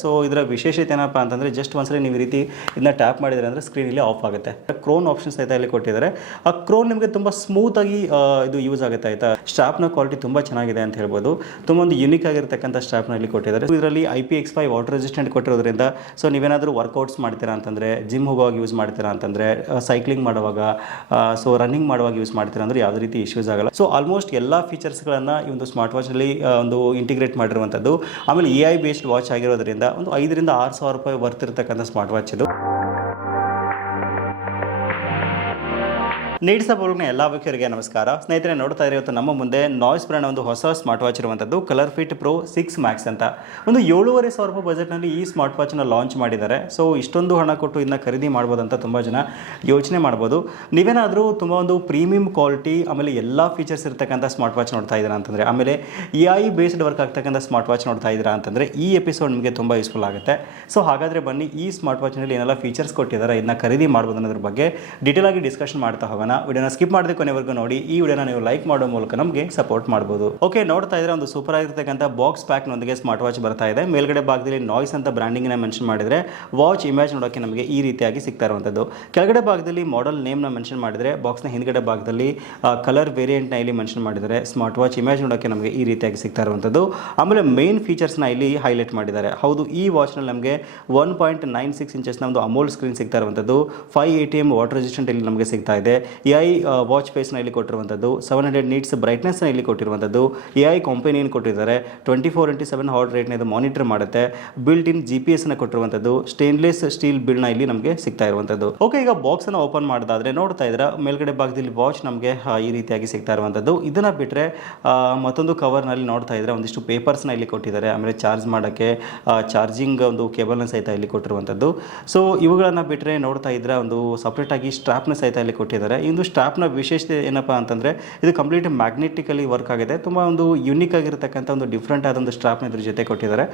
So ಇದರ ವಿಶೇಷತೆ ಏನಪ್ಪ ಅಂತಂದರೆ ಜಸ್ಟ್ ಒಂದ್ಸರಿ ನೀವು ಈ ರೀತಿ ಇದನ್ನ ಟ್ಯಾಪ್ ಮಾಡಿದ್ರೆ ಅಂದರೆ ಸ್ಕ್ರೀನ್ ಇಲ್ಲಿ ಆಫ್ ಆಗುತ್ತೆ. ಕ್ರೋನ್ ಆಪ್ಷನ್ ಸಹಿತ ಇಲ್ಲಿ ಕೊಟ್ಟಿದ್ದಾರೆ. ಆ ಕ್ರೋನ್ ನಿಮಗೆ ತುಂಬ ಆಗಿ ಇದು ಯೂಸ್ ಆಗುತ್ತೆ ಆಯಿತಾ? ಸ್ಟ್ಯಾಪ್ನ ಕ್ವಾಲಿಟಿ ತುಂಬ ಚೆನ್ನಾಗಿದೆ ಅಂತ ಹೇಳ್ಬೋದು. ತುಂಬ ಒಂದು ಯುನಿಕ್ ಆಗಿರ್ತಕ್ಕಂಥ ಸ್ಟ್ಯಾಪ್ನ ಇಲ್ಲಿ ಕೊಟ್ಟಿದ್ದಾರೆ. ಇದರಲ್ಲಿ I P X five water resistant ಕೊಟ್ಟಿರೋದ್ರಿಂದ so ನೀವೇನಾದರೂ ವರ್ಕೌಟ್ಸ್ ಮಾಡ್ತೀರಾ ಅಂತಂದರೆ ಜಿಮ್ ಹೋಗುವಾಗ ಯೂಸ್ ಮಾಡ್ತೀರಾ ಅಂತಂದರೆ ಸೈಕ್ಲಿಂಗ್ ಮಾಡುವಾಗ ಸೊ ರನ್ನಿಂಗ್ ಮಾಡುವಾಗ ಯೂಸ್ ಮಾಡ್ತೀರಾ ಅಂದರೆ ಯಾವುದೇ ರೀತಿ ಇಶ್ಯೂಸ್ ಆಗಲ್ಲ. ಸೊ ಆಲ್ಮೋಸ್ಟ್ ಎಲ್ಲ ಫೀಚರ್ಸ್ಗಳನ್ನು ಈ ಒಂದು ಸ್ಮಾರ್ಟ್ ವಾಚಲ್ಲಿ ಒಂದು ಇಂಟಿಗ್ರೇಟ್ ಮಾಡಿರುವಂಥದ್ದು. ಆಮೇಲೆ ಎ ಐ ಬೇಸ್ಡ್ ವಾಚ್ ಆಗಿರೋದ್ರಿಂದ ಒಂದು ಐದರಿಂದ ಆರು ಸಾವಿರ ರೂಪಾಯಿ ವರ್ತ್ ಇರತಕ್ಕಂಥ ಸ್ಮಾರ್ಟ್ ವಾಚ್ ಇದು. ನೀಡ್ಸ ಬಲ್ಗ್ನ ಎಲ್ಲ ವೀಕ್ಷರಿಗೆ ನಮಸ್ಕಾರ. ಸ್ನೇಹಿತರೆ, ನೋಡ್ತಾ ಇರೋದು ನಮ್ಮ ಮುಂದೆ ನಾಯ್ಸ್ ಬ್ರ್ಯಾಂಡ್ ಒಂದು ಹೊಸ ಸ್ಮಾರ್ಟ್ ವಾಚ್ ಇರುವಂಥದ್ದು colour fit Pro six Max ಅಂತ. ಒಂದು ಏಳೂವರೆ ಸಾವಿರ ರೂಪಾಯಿ ಬಜೆಟ್ನಲ್ಲಿ ಈ ಸ್ಮಾರ್ಟ್ ವಾಚ್ನ ಲಾಂಚ್ ಮಾಡಿದ್ದಾರೆ. ಸೊ ಇಷ್ಟೊಂದು ಹಣ ಕೊಟ್ಟು ಇದನ್ನ ಖರೀದಿ ಮಾಡ್ಬೋದು ಅಂತ ತುಂಬ ಜನ ಯೋಚನೆ ಮಾಡ್ಬೋದು. ನೀವೇನಾದರೂ ತುಂಬ ಒಂದು ಪ್ರೀಮಿಯಂ ಕ್ವಾಲಿಟಿ ಆಮೇಲೆ ಎಲ್ಲ ಫೀಚರ್ಸ್ ಇರ್ತಕ್ಕಂಥ ಸ್ಮಾರ್ಟ್ ವಾಚ್ ನೋಡ್ತಾ ಇದ್ದೀರಾ ಅಂತಂದರೆ, ಆಮೇಲೆ ಇ ಐ ಬೇಸ್ಡ್ ವರ್ಕ್ ಆಗ್ತಕ್ಕಂಥ ಸ್ಮಾರ್ಟ್ ವಾಚ್ ನೋಡ್ತಾ ಇದ್ದೀರಾ ಅಂತಂದರೆ, ಈ ಎಪಿಸೋಡ್ ನಿಮಗೆ ತುಂಬ ಯೂಸ್ಫುಲ್ ಆಗುತ್ತೆ. ಸೊ ಹಾಗಾದರೆ ಬನ್ನಿ, ಈ ಸ್ಮಾರ್ಟ್ ವಾಚ್ನಲ್ಲಿ ಏನೆಲ್ಲ ಫೀಚರ್ಸ್ ಕೊಟ್ಟಿದ್ದಾರೆ ಇದನ್ನ ಖರೀದಿ ಮಾಡ್ಬೋದು ಅನ್ನೋದ್ರ ಬಗ್ಗೆ ಡೀಟೇಲ್ ಆಗಿ ಡಿಸ್ಕಷನ್ ಮಾಡ್ತಾ ಹೋಗೋಣ. ವಿಡಿಯೋನ ಸ್ಕಿಪ್ ಮಾಡಿದ ಕೊನೆವರೆಗೂ ನೋಡಿ, ಈ ವಿಡಿಯೋನ ನೀವು ಲೈಕ್ ಮಾಡೋ ಮೂಲಕ ನಮಗೆ ಸಪೋರ್ಟ್ ಮಾಡಬಹುದು ಓಕೆ ನೋಡ್ತಾ ಇದ್ರೆ ಒಂದು ಸೂಪರ್ ಆಗಿರ್ತಕ್ಕಂಥ ಬಾಕ್ಸ್ ಪ್ಯಾಕ್ನೊಂದಿಗೆ ಸ್ಮಾರ್ಟ್ ವಾಚ್ ಬರ್ತಾ ಇದೆ. ಮೇಲ್ಗಡೆ ಭಾಗದಲ್ಲಿ ನಾಯ್ಸ್ ಅಂತ ಬ್ರ್ಯಾಂಡಿಂಗ್ನ ಮೆನ್ಷನ್ ಮಾಡಿದರೆ ವಾಚ್ ಇಮೇಜ್ ನೋಡೋಕೆ ನಮಗೆ ಈ ರೀತಿಯಾಗಿ ಸಿಗ್ತಾ ಇರುವಂಥದ್ದು. ಕೆಳಗಡೆ ಭಾಗದಲ್ಲಿ ಮಾಡೆಲ್ ನೇಮ್ನ ಮೆನ್ಷನ್ ಮಾಡಿದರೆ ಬಾಕ್ಸ್ನ ಹಿಂದ್ಗಡೆ ಭಾಗದಲ್ಲಿ ಕಲರ್ ವೇರಿಯಂಟ್ನ ಇಲ್ಲಿ ಮೆನ್ಷನ್ ಮಾಡಿದರೆ ಸ್ಮಾರ್ಟ್ ವಾಚ್ ಇಮೇಜ್ ನೋಡೋಕೆ ನಮಗೆ ಈ ರೀತಿಯಾಗಿ ಸಿಗ್ತಾ ಇರುವಂಥದ್ದು. ಆಮೇಲೆ ಮೇನ್ ಫೀಚರ್ಸ್ನ ಇಲ್ಲಿ ಹೈಲೈಟ್ ಮಾಡಿದ್ದಾರೆ. ಹೌದು, ಈ ವಾಚ್ನಲ್ಲಿ ನಮಗೆ ಒನ್ ಪಾಯಿಂಟ್ ನೈನ್ ಸಿಕ್ಸ್ ಇಂಚಸ್ನ ಒಂದು ಅಮೋಲ್ ಸ್ಕ್ರೀನ್ ಸಿಗ್ತಾ ಇರುವಂಥದ್ದು. Five A M water resistant ಇಲ್ಲಿ ನಮಗೆ ಸಿಗ್ತಾ ಇದೆ. ಎ ಐ ವಾಚ್ ಫೇಸ್ನ ಇಲ್ಲಿ ಕೊಟ್ಟಿರುವಂಥದ್ದು ಸೆವೆನ್ ಹಂಡ್ರೆಡ್ ನೀಟ್ಸ್ ಬ್ರೈಟ್ನೆಸ್ನ ಇಲ್ಲಿ ಕೊಟ್ಟಿರುವಂಥದ್ದು ಎ ಐ ಕಂಪನಿಯನ್ನು ಕೊಟ್ಟಿದ್ದಾರೆ twenty four into seven heart ರೇಟ್ನ ಇದು ಮಾನಿಟರ್ ಮಾಡುತ್ತೆ ಬಿಲ್ಟ್ ಇನ್ ಜಿ ಪಿ ಎಸ್ನ ಕೊಟ್ಟಿರುವಂಥದ್ದು ಸ್ಟೇನ್ಲೆಸ್ ಸ್ಟೀಲ್ ಬಿಲ್ನ ಇಲ್ಲಿ ನಮಗೆ ಸಿಗ್ತಾ ಇರುವಂಥದ್ದು ಓಕೆ ಈಗ ಬಾಕ್ಸನ್ನು ಓಪನ್ ಮಾಡೋದಾದ್ರೆ ನೋಡ್ತಾ ಇದ್ರೆ ಮೇಲ್ಗಡೆ ಭಾಗದಲ್ಲಿ ವಾಚ್ ನಮಗೆ ಈ ರೀತಿಯಾಗಿ ಸಿಗ್ತಾ ಇರುವಂಥದ್ದು ಇದನ್ನು ಬಿಟ್ಟರೆ ಮತ್ತೊಂದು ಕವರ್ನಲ್ಲಿ ನೋಡ್ತಾ ಇದ್ರೆ ಒಂದಿಷ್ಟು ಪೇಪರ್ಸ್ನ ಇಲ್ಲಿ ಕೊಟ್ಟಿದ್ದಾರೆ, ಆಮೇಲೆ ಚಾರ್ಜ್ ಮಾಡೋಕ್ಕೆ ಚಾರ್ಜಿಂಗ್ ಒಂದು ಕೇಬಲ್ನ ಸಹಿತ ಇಲ್ಲಿ ಕೊಟ್ಟಿರುವಂಥದ್ದು ಸೊ ಇವುಗಳನ್ನು ಬಿಟ್ಟರೆ ನೋಡ್ತಾ ಇದ್ರೆ ಒಂದು ಸಪ್ರೇಟಾಗಿ ಸ್ಟ್ರಾಪ್ನ ಸಹಿತ ಇಲ್ಲಿ ಕೊಟ್ಟಿದ್ದಾರೆ. ಈ ಸ್ಟಾಪ್ನ ವಿಶೇಷತೆ ಏನಪ್ಪ ಅಂತಂದರೆ ಇದು ಕಂಪ್ಲೀಟ್ ಮ್ಯಾಗ್ನೆಟಿಕಲಿ ವರ್ಕ್ ಆಗಿದೆ. ತುಂಬ ಒಂದು ಯುನಿಕ್ ಆಗಿರತಕ್ಕಂಥ ಒಂದು ಡಿಫ್ರೆಂಟ್ ಆದ ಒಂದು ಸ್ಟಾಪ್ನ ಇದ್ರ ಜೊತೆ ಕೊಟ್ಟಿದ್ದಾರೆ.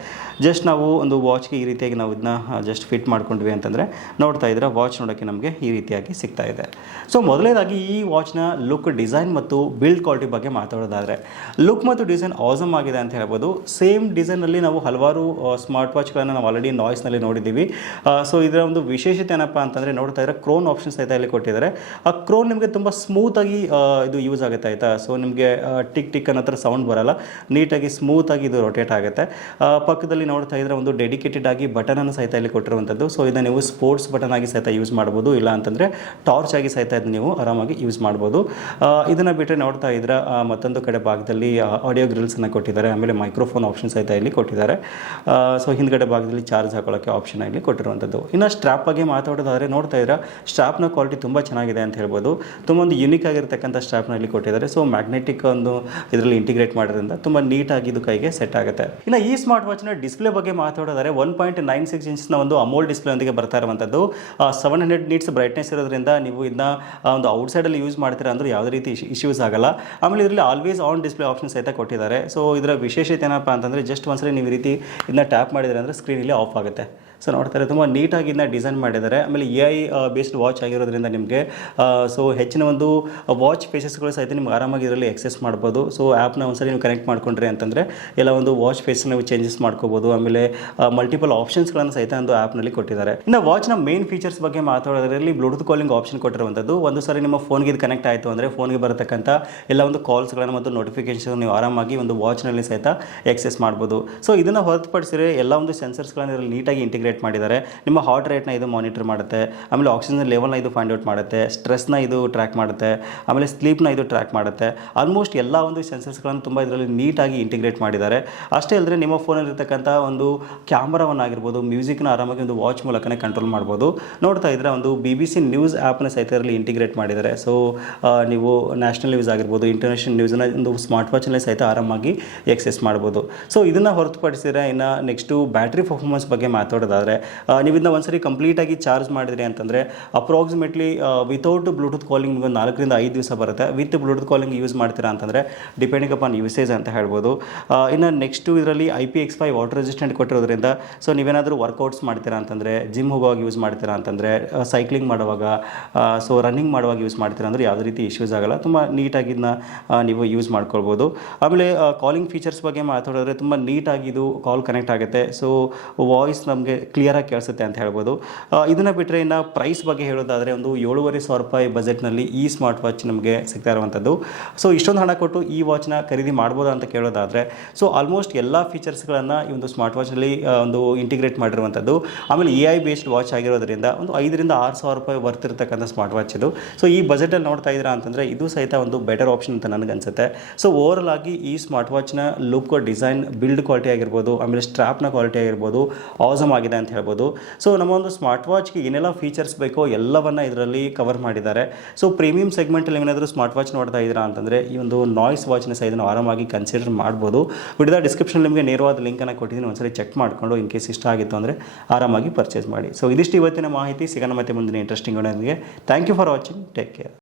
ಜಸ್ಟ್ ನಾವು ಒಂದು ವಾಚ್ಗೆ ಈ ರೀತಿಯಾಗಿ ನಾವು ಇದನ್ನ ಜಸ್ಟ್ ಫಿಟ್ ಮಾಡ್ಕೊಂಡ್ವಿ ಅಂತಂದರೆ ನೋಡ್ತಾ ಇದ್ರೆ ವಾಚ್ ನೋಡೋಕ್ಕೆ ನಮಗೆ ಈ ರೀತಿಯಾಗಿ ಸಿಗ್ತಾ ಇದೆ. ಸೊ ಮೊದಲನೇದಾಗಿ ಈ ವಾಚ್ನ ಲುಕ್ ಡಿಸೈನ್ ಮತ್ತು ಬಿಲ್ಡ್ ಕ್ವಾಲಿಟಿ ಬಗ್ಗೆ ಮಾತಾಡೋದಾದರೆ ಲುಕ್ ಮತ್ತು ಡಿಸೈನ್ ಆಸಮ್ ಆಗಿದೆ ಅಂತ ಹೇಳ್ಬೋದು. ಸೇಮ್ ಡಿಸೈನಲ್ಲಿ ನಾವು ಹಲವಾರು ಸ್ಮಾರ್ಟ್ ವಾಚ್ಗಳನ್ನು ನಾವು ಆಲ್ರೆಡಿ ನಾಯ್ಸ್ನಲ್ಲಿ ನೋಡಿದ್ದೀವಿ. ಸೊ ಇದರ ಒಂದು ವಿಶೇಷತೆ ಏನಪ್ಪ ಅಂತಂದರೆ ನೋಡ್ತಾ ಇದ್ರೆ ಕ್ರೋನ್ ಆಪ್ಷನ್ಸ್ ಸಹಿತ ಇಲ್ಲಿ ಕೊಟ್ಟಿದ್ದಾರೆ. ಆ ಕ್ರೋನ್ ನಿಮಗೆ ತುಂಬ ಸ್ಮೂತಾಗಿ ಇದು ಯೂಸ್ ಆಗುತ್ತೆ, ಆಯಿತಾ? ಸೊ ನಿಮಗೆ ಟಿಕ್ ಟಿಕ್ ಅನ್ನೋ ಥರ ಸೌಂಡ್ ಬರಲ್ಲ. ನೀಟಾಗಿ ಸ್ಮೂತಾಗಿ ಇದು ರೊಟೇಟ್ ಆಗುತ್ತೆ. ಪಕ್ಕದಲ್ಲಿ ನೋಡ್ತಾ ಇದ್ರೆ ಒಂದು ಡೆಡಿಕೇಟೆಡ್ ಆಗಿ ಬಟನ್ ಅನ್ನು ಸಹಿತ ಇಲ್ಲಿ ಕೊಟ್ಟಿರುವಂಥದ್ದು ಸೊ ಇದನ್ನು ನೀವು ಸ್ಪೋರ್ಟ್ಸ್ ಬಟನ್ ಆಗಿ ಸಹಿತ ಯೂಸ್ ಮಾಡ್ಬೋದು. ಇಲ್ಲ ಅಂತಂದರೆ ಟಾರ್ಚ್ ಆಗಿ ಸಹಿತ ಇದನ್ನು ನೀವು ಆರಾಮಾಗಿ ಯೂಸ್ ಮಾಡ್ಬೋದು. ಇದನ್ನು ಬಿಟ್ಟರೆ ನೋಡ್ತಾ ಇದ್ರೆ ಮತ್ತೊಂದು ಕಡೆ ಭಾಗದಲ್ಲಿ ಆಡಿಯೋ ಗ್ರಿಲ್ಸನ್ನು ಕೊಟ್ಟಿದ್ದಾರೆ. ಆಮೇಲೆ ಮೈಕ್ರೋಫೋನ್ ಆಪ್ಷನ್ ಸಹಿತ ಇಲ್ಲಿ ಕೊಟ್ಟಿದ್ದಾರೆ. ಸೊ ಹಿಂದ್ಗಡೆ ಭಾಗದಲ್ಲಿ ಚಾರ್ಜ್ ಹಾಕೊಳ್ಳೋಕ್ಕೆ ಆಪ್ಷನ್ ಇಲ್ಲಿ ಕೊಟ್ಟಿರುವಂಥದ್ದು ಇನ್ನು ಸ್ಟ್ರಾಪ್ ಬಗ್ಗೆ ಮಾತಾಡೋದಾದರೆ ನೋಡ್ತಾ ಇದ್ರೆ ಸ್ಟ್ರಾಪ್ನ ಕ್ವಾಲಿಟಿ ತುಂಬ ಚೆನ್ನಾಗಿದೆ ಅಂತ ಹೇಳ್ಬೋದು. ತುಂಬ ಒಂದು ಯುನಿಕ್ ಆಗಿರ್ತಕ್ಕಂಥ ಸ್ಟ್ರಾಪ್ನ ಇಲ್ಲಿ ಕೊಟ್ಟಿದ್ದಾರೆ. ಸೊ ಮ್ಯಾಗ್ನೆಟಿಕ್ ಒಂದು ಇದರಲ್ಲಿ ಇಂಟಿಗ್ರೇಟ್ ಮಾಡೋದ್ರಿಂದ ತುಂಬ ನೀಟಾಗಿ ಇದು ಕೈಗೆ ಸೆಟ್ ಆಗುತ್ತೆ. ಇನ್ನು ಈ ಸ್ಮಾರ್ಟ್ ವಾಚ್ನ ಡಿಸ್ಪ್ಲೇ ಬಗ್ಗೆ ಮಾತಾಡೋದಾದ್ರೆ ಒನ್ ಪಾಯಿಂಟ್ ನೈನ್ ಸಿಕ್ಸ್ ಇಂಚ್ನ ಒಂದು ಅಮೋಲ್ ಡಿಸ್ಪ್ಲೇ ಒಂದಿಗೆ ಬರ್ತಾ ಇರುವಂಥದ್ದು. ಸೆವೆನ್ ಹಂಡ್ರೆಡ್ ನೀಟ್ಸ್ ಬ್ರೈಟ್ನೆಸ್ ಇರೋದ್ರಿಂದ ನೀವು ಇದನ್ನ ಒಂದು ಔಟ್ಸೈಡಲ್ಲಿ ಯೂಸ್ ಮಾಡ್ತೀರಾ ಅಂದ್ರೆ ಯಾವುದೇ ರೀತಿ ಇಶ್ಯೂಸ್ ಆಗಲ್ಲ. ಆಮೇಲೆ ಇದರಲ್ಲಿ ಆಲ್ವೇಸ್ ಆನ್ ಡಿಸ್ಪ್ಲೇ ಆಪ್ಷನ್ ಸಹಿತ ಕೊಟ್ಟಿದ್ದಾರೆ. ಸೊ ಇದರ ವಿಶೇಷತೆ ಏನಪ್ಪ ಅಂತಂದರೆ ಜಸ್ಟ್ ಒಂದ್ಸರಿ ನೀವು ರೀತಿ ಇದನ್ನ ಟ್ಯಾಪ್ ಮಾಡಿದರೆ ಅಂದರೆ ಸ್ಕ್ರೀನಲ್ಲಿ ಆಫ್ ಆಗುತ್ತೆ. ಸೊ ನೋಡ್ತಾರೆ, ತುಂಬ ನೀಟಾಗಿ ಇದನ್ನ ಡಿಸೈನ್ ಮಾಡಿದ್ದಾರೆ. ಆಮೇಲೆ ಎ ಐ ಬೇಸ್ಡ್ ವಾಚ್ ಆಗಿರೋದ್ರಿಂದ ನಿಮಗೆ ಸೊ ಹೆಚ್ಚಿನ ಒಂದು ವಾಚ್ ಫೇಸಸ್ಗಳು ಸಹಿತ ನಿಮ್ಗೆ ಆರಾಮಾಗಿ ಇದರಲ್ಲಿ ಎಕ್ಸೆಸ್ ಮಾಡ್ಬೋದು ಸೊ ಆ್ಯಪ್ನ ಒಂದ್ಸರಿ ನೀವು ಕನೆಕ್ಟ್ ಮಾಡ್ಕೊಂಡ್ರಿ ಅಂತಂದರೆ, ಎಲ್ಲ ಒಂದು ವಾಚ್ ಫೇಸ್ ನೀವು ಚೇಂಜಸ್ ಮಾಡ್ಕೋಬೋದು. ಆಮೇಲೆ ಮಲ್ಟಿಪಲ್ ಆಪ್ಷನ್ಸ್ಗಳನ್ನು ಸಹಿತ ಒಂದು ಆ್ಯಪ್ನಲ್ಲಿ ಕೊಟ್ಟಿದ್ದಾರೆ. ಇನ್ನು ವಾಚ್ನ ಮೇನ್ ಫೀಚರ್ಸ್ ಬಗ್ಗೆ ಮಾತಾಡೋದ್ರಲ್ಲಿ ಬ್ಲೂಟೂತ್ ಕಾಲಿಂಗ್ ಆಪ್ಷನ್ ಕೊಟ್ಟಿರುವಂಥದ್ದು ಒಂದು ಸಾರಿ ನಿಮ್ಮ ಫೋನ್ಗೆ ಇದು ಕನೆಕ್ಟ್ ಆಯಿತು ಅಂದರೆ ಫೋನ್ಗೆ ಬರತಕ್ಕಂಥ ಎಲ್ಲ ಒಂದು ಕಾಲ್ಸ್ಗಳನ್ನು ಮತ್ತು ನೋಟಿಫಿಕೇಶನ್ ನೀವು ಆರಾಮಾಗಿ ಒಂದು ವಾಚ್ನಲ್ಲಿ ಸಹಿತ ಎಕ್ಸೆಸ್ ಮಾಡ್ಬೋದು. ಸೊ ಇದನ್ನು ಹೊರತುಪಡಿಸಿದ್ರೆ ಎಲ್ಲ ಒಂದು ಸೆನ್ಸರ್ಸ್ಗಳನ್ನ ನೀಟಾಗಿ ಇಂಟಿಗ್ರೇಟ್ ಮಾಡಿದ್ದಾರೆ. ನಿಮ್ಮ ಹಾರ್ಟ್ ರೇಟ್ನ ಇದು ಮಾನಿಟರ್ ಮಾಡುತ್ತೆ. ಆಮೇಲೆ ಆಕ್ಸಿಜನ್ ಲೆವೆಲ್ನ ಇದು ಫೈಂಡ್ ಔಟ್ ಮಾಡುತ್ತೆ. ಸ್ಟ್ರೆಸ್ನ ಇದು ಟ್ರ್ಯಾಕ್ ಮಾಡುತ್ತೆ. ಆಮೇಲೆ ಸ್ಲೀಪ್ನ ಇದು ಟ್ರ್ಯಾಕ್ ಮಾಡುತ್ತೆ. ಆಲ್ಮೋಸ್ಟ್ ಎಲ್ಲ ಒಂದು ಸೆನ್ಸರ್ಸ್ಗಳನ್ನು ತುಂಬ ಇದರಲ್ಲಿ ನೀಟಾಗಿ ಇಂಟಿಗ್ರೇಟ್ ಮಾಡಿದ್ದಾರೆ. ಅಷ್ಟೇ ಅಲ್ಲದೆ ನಿಮ್ಮ ಫೋನಲ್ಲಿರ್ತಕ್ಕಂಥ ಒಂದು ಕ್ಯಾಮ್ರಾವನ್ನಾಗಿರ್ಬೋದು ಮ್ಯೂಸಿಕ್ನ ಆರಾಮಾಗಿ ಒಂದು ವಾಚ್ ಮೂಲಕನೇ ಕಂಟ್ರೋಲ್ ಮಾಡ್ಬೋದು. ನೋಡ್ತಾ ಇದ್ರೆ ಒಂದು ಬಿ ಬಿ ಸಿ ನ್ಯೂಸ್ ಆ್ಯಪ್ನ ಸಹಿತ ಇದರಲ್ಲಿ ಇಂಟಿಗ್ರೇಟ್ ಮಾಡಿದ್ದಾರೆ. ಸೊ ನೀವು ನ್ಯಾಷನಲ್ ನ್ಯೂಸ್ ಆಗಿರ್ಬೋದು ಇಂಟರ್ನ್ಯಾಷನಲ್ ನ್ಯೂಸ್ನ ಒಂದು ಸ್ಮಾರ್ಟ್ ವಾಚಲ್ಲಿ ಸಹಿತ ಆರಾಮಾಗಿ ಎಕ್ಸೆಸ್ ಮಾಡ್ಬೋದು. ಸೊ ಇದನ್ನು ಹೊರತುಪಡಿಸಿದರೆ ಇನ್ನು ನೆಕ್ಸ್ಟು ಬ್ಯಾಟ್ರಿ ಪರ್ಫಾರ್ಮೆನ್ಸ್ ಬಗ್ಗೆ ಮಾತಾಡೋದಾದ್ರೆ ಹೇಳೋದಾದರೆ ನೀವು ಇದನ್ನ ಒಂದ್ಸರಿ ಕಂಪ್ಲೀಟಾಗಿ ಚಾರ್ಜ್ ಮಾಡಿದ್ರಿ ಅಂತಂದರೆ ಅಪ್ರಾಕ್ಸಿಮೇಟ್ಲಿ ವಿತೌಟ್ ಬ್ಲೂಟೂತ್ ಕಾಲಿಂಗ್ ಒಂದು ನಾಲ್ಕರಿಂದ ಐದು ದಿವಸ ಬರುತ್ತೆ. ವಿತ್ ಬ್ಲೂಟೂತ್ ಕಾಲಿಂಗ್ ಯೂಸ್ ಮಾಡ್ತೀರಾ ಅಂತಂದರೆ ಡಿಪೆಂಡಿಂಗ್ ಅಪಾನ್ ಯೂಸೇಜ್ ಅಂತ ಹೇಳ್ಬೋದು. ಇನ್ನು ನೆಕ್ಸ್ಟು ಇದರಲ್ಲಿ I P X five water resistant ಕೊಟ್ಟಿರೋದ್ರಿಂದ so ನೀವೇನಾದರೂ ವರ್ಕೌಟ್ಸ್ ಮಾಡ್ತೀರಾ ಅಂತಂದರೆ ಜಿಮ್ ಹೋಗುವಾಗ ಯೂಸ್ ಮಾಡ್ತೀರಾ ಅಂತಂದರೆ ಸೈಕ್ಲಿಂಗ್ ಮಾಡುವಾಗ ಸೊ ರನ್ನಿಂಗ್ ಮಾಡುವಾಗ ಯೂಸ್ ಮಾಡ್ತೀರಾ ಅಂದರೆ ಯಾವುದೇ ರೀತಿ ಇಶ್ಯೂಸ್ ಆಗಲ್ಲ. ತುಂಬ ನೀಟಾಗಿ ಇದನ್ನ ನೀವು ಯೂಸ್ ಮಾಡ್ಕೊಳ್ಬೋದು. ಆಮೇಲೆ ಕಾಲಿಂಗ್ ಫೀಚರ್ಸ್ ಬಗ್ಗೆ ಮಾತಾಡಿದ್ರೆ ತುಂಬ ನೀಟಾಗಿ ಇದು ಕಾಲ್ ಕನೆಕ್ಟ್ ಆಗುತ್ತೆ. ಸೊ ವಾಯ್ಸ್ ನಮಗೆ ಕ್ಲಿಯರಾಗಿ ಕೇಳಿಸುತ್ತೆ ಅಂತ ಹೇಳ್ಬೋದು. ಇದನ್ನು ಬಿಟ್ಟರೆ ಇನ್ನು ಪ್ರೈಸ್ ಬಗ್ಗೆ ಹೇಳೋದಾದರೆ ಒಂದು ಏಳುವರೆ ಸಾವಿರ ರೂಪಾಯಿ ಬಜೆಟ್ನಲ್ಲಿ ಈ ಸ್ಮಾರ್ಟ್ ವಾಚ್ ನಮಗೆ ಸಿಗ್ತಾ ಇರುವಂಥದ್ದು. ಸೊ ಇಷ್ಟೊಂದು ಹಣ ಕೊಟ್ಟು ಈ ವಾಚ್ನ ಖರೀದಿ ಮಾಡ್ಬೋದಾ ಅಂತ ಕೇಳೋದಾದರೆ ಸೊ ಆಲ್ಮೋಸ್ಟ್ ಎಲ್ಲ ಫೀಚರ್ಸ್ಗಳನ್ನು ಈ ಒಂದು ಸ್ಮಾರ್ಟ್ ವಾಚ್ನಲ್ಲಿ ಒಂದು ಇಂಟಿಗ್ರೇಟ್ ಮಾಡಿರುವಂಥದ್ದು. ಆಮೇಲೆ ಎ ಐ ಬೇಸ್ಡ್ ವಾಚ್ ಆಗಿರೋದ್ರಿಂದ ಒಂದು ಐದರಿಂದ ಆರು ಸಾವಿರ ರೂಪಾಯಿ ವರ್ತ್ ಇರತಕ್ಕಂಥ ಸ್ಮಾರ್ಟ್ ವಾಚ್ ಇದು. ಸೊ ಈ ಬಜೆಟಲ್ಲಿ ನೋಡ್ತಾ ಇದ್ದೀರಾ ಅಂತಂದರೆ ಇದು ಸಹಿತ ಒಂದು ಬೆಟರ್ ಆಪ್ಷನ್ ಅಂತ ನನಗನ್ಸುತ್ತೆ ಸೊ ಓವರಲ್ ಆಗಿ ಈ ಸ್ಮಾರ್ಟ್ ವಾಚ್ನ ಲುಕ್ ಡಿಸೈನ್ ಬಿಲ್ಡ್ ಕ್ವಾಲಿಟಿ ಆಗಿರ್ಬೋದು, ಆಮೇಲೆ ಸ್ಟ್ರಾಪ್ನ ಕ್ವಾಲಿಟಿ ಆಗಿರ್ಬೋದು ಆಸಮ್ ಆಗಿದೆ ಅಂತ ಹೇಳ್ಬೋದು. ಸೊ ನಮ್ಮ ಒಂದು ಸ್ಮಾರ್ಟ್ ವಾಚ್ಗೆ ಏನೆಲ್ಲ ಫೀಚರ್ಸ್ ಬೇಕೋ ಎಲ್ಲವನ್ನ ಇದರಲ್ಲಿ ಕವರ್ ಮಾಡಿದ್ದಾರೆ. ಸೊ ಪ್ರೀಮಿಯಂ ಸೆಗ್ಮೆಂಟಲ್ಲಿ ಏನಾದರೂ ಸ್ಮಾರ್ಟ್ ವಾಚ್ ನೋಡ್ತಾ ಇದ್ದೀರಾ ಅಂತಂದರೆ, ಈ ಒಂದು ನಾಯ್ಸ್ ವಾಚ್ನ ಸಹ ಇದನ್ನು ಆರಾಮಾಗಿ ಕನ್ಸಿಡರ್ ಮಾಡ್ಬೋದು. ವಿಡಿದ ಡಿಸ್ಕ್ರಿಪ್ಷನ್ ನಿಮಗೆ ನೇರವಾದ ಲಿಂಕನ್ನು ಕೊಟ್ಟಿದ್ದೀನಿ. ಒಂದ್ಸರಿ ಚೆಕ್ ಮಾಡಿಕೊಂಡು ಇನ್ ಕೇಸ್ ಇಷ್ಟ ಆಗಿತ್ತು ಅಂದರೆ ಆರಾಮಾಗಿ ಪರ್ಚೇಸ್ ಮಾಡಿ. ಸೊ ಇದಿಷ್ಟು ಇವತ್ತಿನ ಮಾಹಿತಿ. ಸಿಗೋಣ ಮತ್ತೆ ಮುಂದಿನ interesting thank you for watching take care